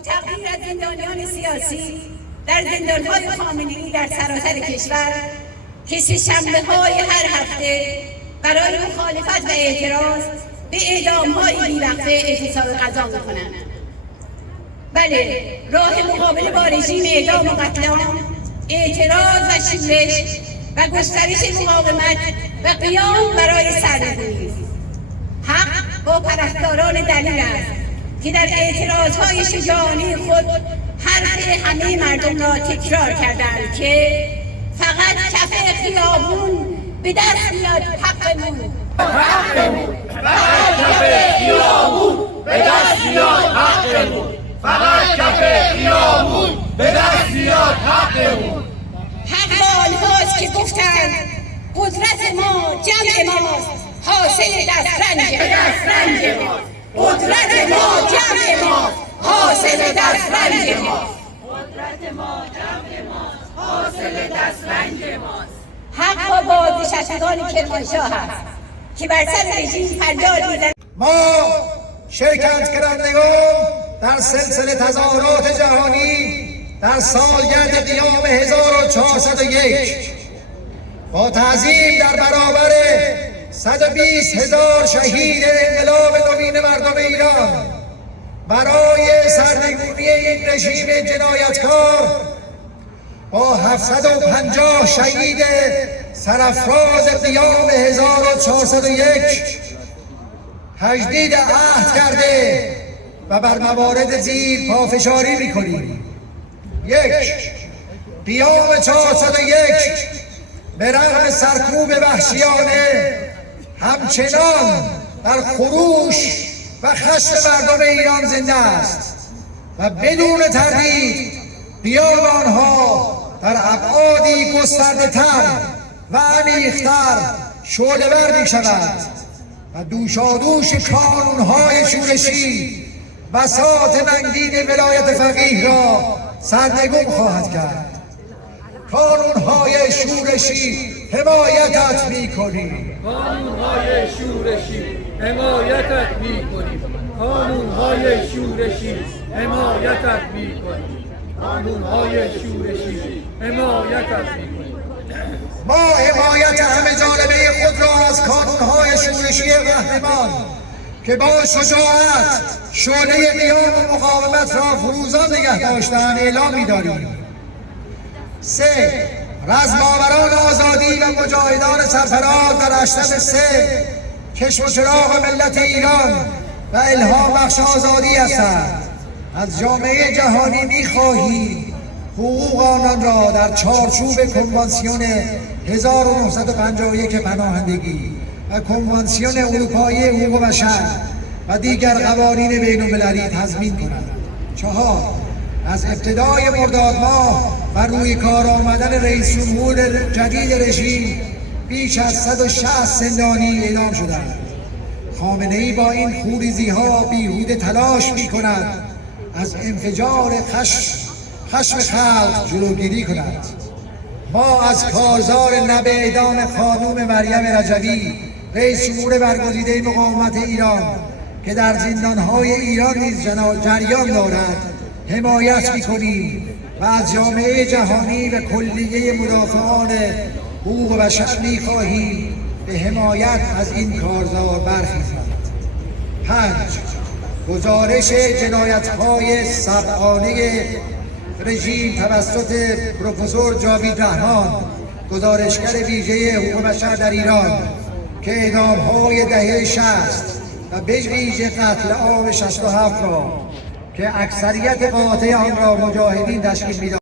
تغییر از زندانیان سیاسی در زندانهای خامنه‌ای در سراسر کشور که سه‌شنبه‌های هر هفته برای مخالفت و اعتراض به اعدام‌های بی‌وقفه اعتصاب غذا می‌کنند. بله، راه مقابله با رژیم اعدام و قتل عام اعتراض و شورش و گسترش مقاومت و قیام برای سرنگونی است. حق با پرستاران دلیل است که در اعتراضهای شجاعانه خود حرف همه مردم را تکرار کردند که فقط کف خیابون به دست میاد حقمون. فقط کف خیابون به دست میاد حقمون. فقط کف خیابون به دست میاد حقمون. حق با آنهاست که گفتند قدرت ما جمع ماست، حاصل دسترنج ماست. قدرت ما جمع ماست، حاصل دسترنج ماست. قدرت ما جمع ماست، حاصل دسترنج ماست. حق با بازنشستگان کرمانشاه است که بر سر رژیم فریاد می‌زنند. ما شرکت کنندگان در سلسله تظاهرات جهانی در سالگرد قیام 1401 با تعظیم در برابر 120,000 شهید انقلاب نوین مردم ایران برای سرنگونی این رژیم جنایتکار با 750 شهید سرافراز قیام 1401 تجدید عهد کرده و بر موارد زیر پافشاری می‌کنیم. 1. قیام 401 به رغم سرکوب وحشیانه همچنان در خروش و خشم مردم ایران زنده است و بدون تردید قیام آنها در ابعادی گسترده‌تر و عمیق‌تر شعله‌ور می‌شود و دوشادوش کانون‌های شورشی بساط ننگین ولایت فقیه را سرنگون خواهد کرد. کانون‌های شورشی حمایتت می‌کنیم. کانون‌های شورشی حمایتت می‌کنیم. کانون‌های شورشی حمایتت می‌کنیم. کانون‌های شورشی حمایتت می‌کنیم. ما حمایت همه جانبه خود را از کانون‌های شورشی قهرمان که با شجاعت شعله قیام و مقاومت را فروزان نگه داشتند اعلام می‌داریم. 3. رزم‌آوران آزادی و مجاهدان سرفراز در اشرف 3 کشف و چراغ ملت ایران و الهام بخش آزادی هستند. از جامعه جهانی می‌خواهیم حقوق آنان را در چارچوب کنوانسیون 1951 پناهندگی و کنوانسیون اروپایی حقوق بشر و دیگر قوانین بین‌المللی تضمین کنند. 4. از ابتدای مرداد ماه و روی کار آمدن رئیس جمهور جدید رژیم بیش از 160 زندانی اعدام شدند. خامنه‌ای با این خونریزی‌ها بیهوده تلاش می‌کند از انفجار خشم خلق جلوگیری کند. ما از کارزار نب اعدام خانم مریم رجوی رئیس جمهور برگزیده مقاومت ایران که در زندان‌های ایران نیز جریان دارد حمایت می‌کنیم و از جامعه جهانی و کلیه مدافعان حقوق بشر می‌خواهیم به حمایت از این کارزار برخیزند. 5. گزارش جنایت‌های سبعانه رژیم توسط پروفسور جاوید رحمان، گزارشگر ویژه حقوق بشر در ایران، که اعدام‌های دهه 60 و به ویژه قتل عام 67 را که اکثریت قاطع آن را مجاهدین تشکیل می‌دادند